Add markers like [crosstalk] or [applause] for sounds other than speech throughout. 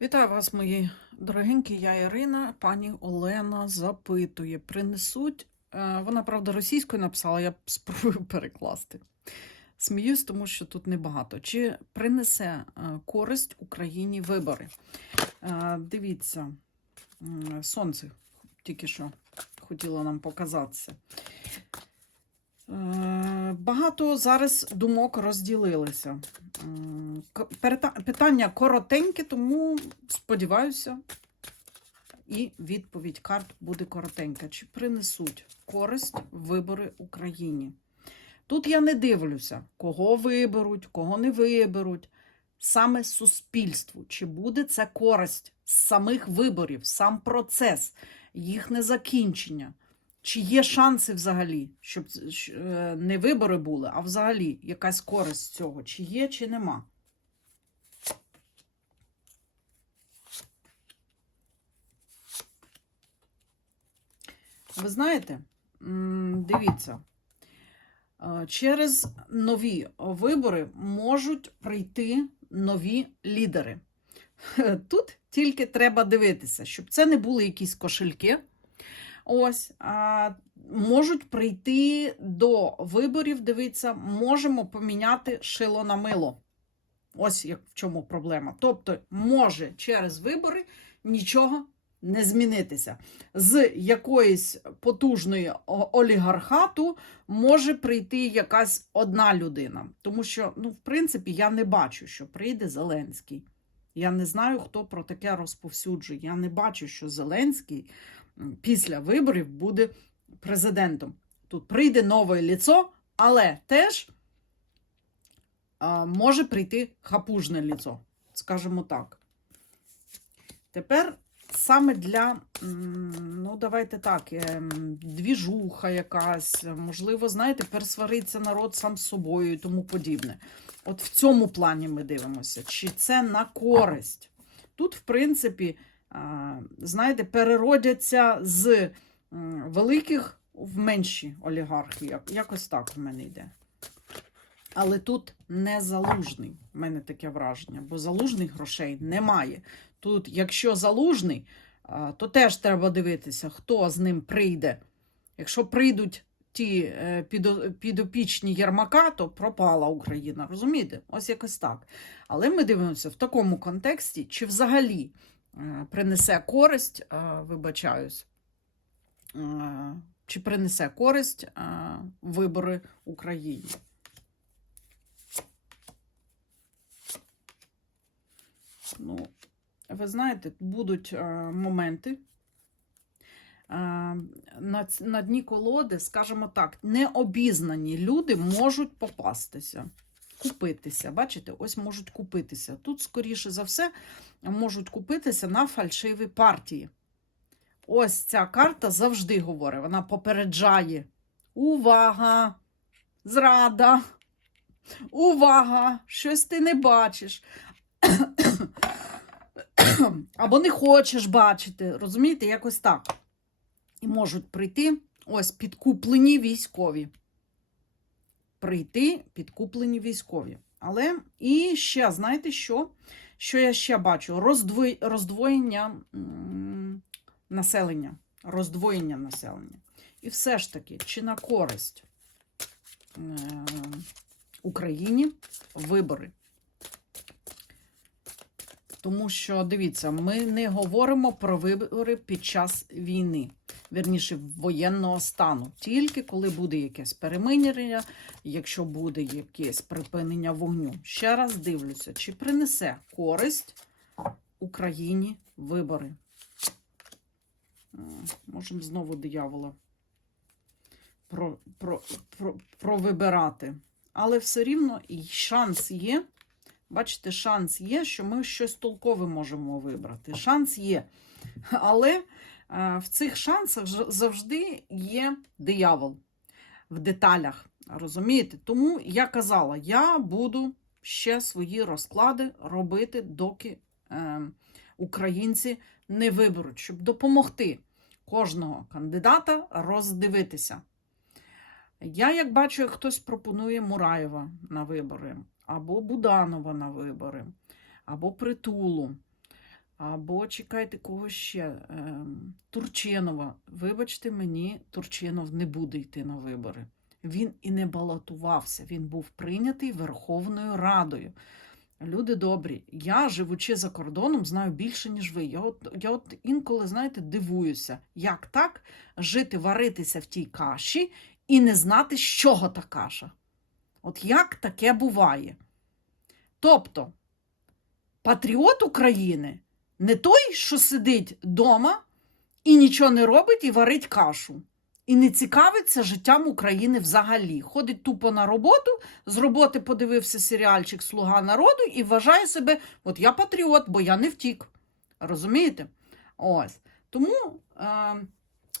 Вітаю вас, мої дорогенькі. Я Ірина. Пані Олена запитує. Принесуть. е, Вона, правда, російською написала, я [laughs] спробую перекласти. Сміюсь, тому що тут небагато. Чи принесе е, користь Україні вибори? Е, Дивіться, сонце тільки що хотіло нам показатися. Е, Багато зараз думок розділилися. Перета- Питання коротеньке, тому сподіваюся, і відповідь карт буде коротенька. Чи принесуть користь вибори Україні? Тут я не дивлюся, кого виберуть, кого не виберуть. Саме суспільству, чи буде це користь з самих виборів, сам процес, їхнє закінчення. Чи є шанси взагалі, щоб е, не вибори були, а взагалі якась користь цього? Чи є, чи нема? Ви знаєте, дивіться, е, через нові вибори можуть прийти нові лідери. Тут тільки треба дивитися, щоб це не були якісь кошельки. Ось а, можуть прийти до виборів. Дивіться, можемо поміняти шило на мило. Ось як в чому проблема. Тобто, може через вибори нічого не змінитися. З якоїсь потужної олігархату може прийти якась одна людина. Тому що, ну, в принципі, я не бачу, що прийде Зеленський. Я не знаю, хто про таке розповсюджує. Я не бачу, що Зеленський після виборів буде президентом. Тут прийде нове ліцо, але теж а, може прийти хапужне ліцо, скажімо так. Тепер саме для, ну, давайте так, ем, двіжуха якась, можливо, знаєте, пересвариться народ сам з собою і тому подібне. От в цьому плані ми дивимося, чи це на користь. Тут, в принципі, знаєте, переродяться з великих в менші олігархи. Якось так в мене йде. Але тут не залужний, в мене таке враження, бо залужних грошей немає. Тут, якщо залужний, то теж треба дивитися, хто з ним прийде. Якщо прийдуть ті е, підопічні Єрмака, то пропала Україна. Розумієте? Ось якось так. Але ми дивимося в такому контексті, чи взагалі принесе користь, е, вибачаюсь, е, чи принесе користь е, вибори Україні. Ну, ви знаєте, будуть е, моменти. е, На, на дні колоди, скажімо так, необізнані люди можуть попастися, купитися. Бачите, ось можуть купитися. Тут, скоріше за все, можуть купитися на фальшиві партії. Ось ця карта завжди говорить, вона попереджає. Увага! Зрада! Увага! Щось ти не бачиш. Або не хочеш бачити. Розумієте, якось так. І можуть прийти ось підкуплені військові. Прийти підкуплені військові. Але і ще, знаєте що? Що я ще бачу? Роздвой... Роздвоєння населення. Роздвоєння населення. І все ж таки, чи на користь е, Україні вибори? Тому що, дивіться, ми не говоримо про вибори під час війни, вірніше, воєнного стану. Тільки коли буде якесь перемир'я, якщо буде якесь припинення вогню. Ще раз дивлюся, чи принесе користь Україні вибори. Можемо знову диявола про, про, про, провибирати. Але все рівно і шанс є. Бачите, шанс є, що ми щось толкове можемо вибрати. Шанс є. Але в цих шансах завжди є диявол в деталях. Розумієте? Тому я казала, я буду ще свої розклади робити, доки е, українці не виберуть, щоб допомогти кожного кандидата роздивитися. Я, як бачу, як хтось пропонує Мураєва на вибори, або Буданова на вибори, або Притулу. Або чекайте когось ще. ем, Турчинова. Вибачте мені, Турчинов не буде йти на вибори. Він і не балотувався, він був прийнятий Верховною Радою. Люди добрі, я, живучи за кордоном, знаю більше, ніж ви. Я от, я от інколи, знаєте, дивуюся, як так жити, варитися в тій каші і не знати, з чого та каша. От як таке буває? Тобто, патріот України не той, що сидить вдома і нічого не робить і варить кашу. І не цікавиться життям України взагалі. Ходить тупо на роботу, з роботи подивився серіальчик Слуга народу і вважає себе, от я патріот, бо я не втік. Розумієте? Ось. Тому е,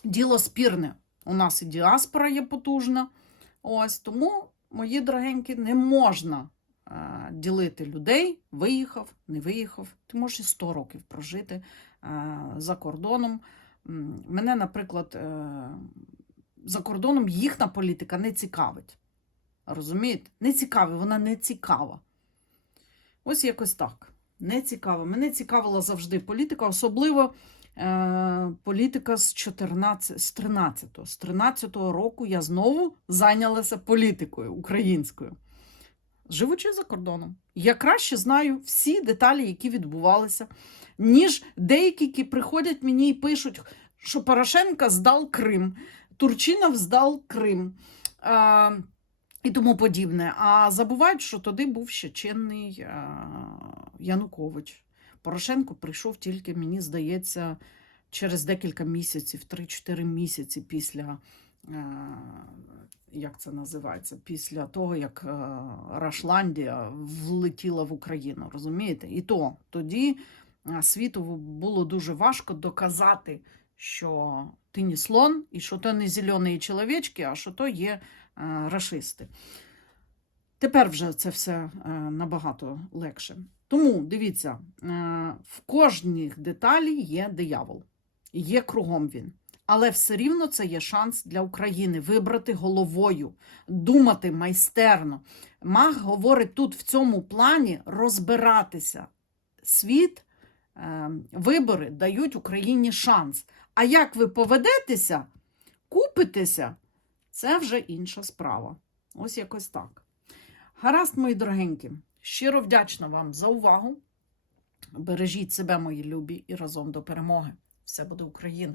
діло спірне. У нас і діаспора є потужна. Ось тому, мої дорогенькі, не можна ділити людей, виїхав, не виїхав. Ти можеш і 100 років прожити за кордоном. Мене, наприклад, е, за кордоном їхня політика не цікавить. Розумієте? Не цікавить, вона не цікава. Ось якось так. Не цікаво. Мене цікавила завжди політика, особливо е, політика з 14, з 13. З 13 року я знову зайнялася політикою українською. Живучи за кордоном. Я краще знаю всі деталі, які відбувалися, ніж деякі, які приходять мені і пишуть, що Порошенко здав Крим, Турчинов здав Крим. Е, і тому подібне. А забувають, що тоді був ще чинний е, Янукович. Порошенко прийшов тільки, мені здається, через декілька місяців, 3-4 місяці після, як це називається, після того, як е, Рашландія влетіла в Україну. Розумієте? І то тоді е, світу було дуже важко доказати, що ти не слон, і що то не зелені чоловічки, а що то є е, рашисти. Тепер вже це все е, набагато легше. Тому дивіться, е, в кожній деталі є диявол, є кругом він. Але все рівно це є шанс для України вибрати головою, думати майстерно. Маг говорить тут в цьому плані розбиратися. Світ, е, вибори дають Україні шанс. А як ви поведетеся, купитеся, це вже інша справа. Ось якось так. Гаразд, мої дорогенькі, щиро вдячна вам за увагу. Бережіть себе, мої любі, і разом до перемоги. Все буде Україна!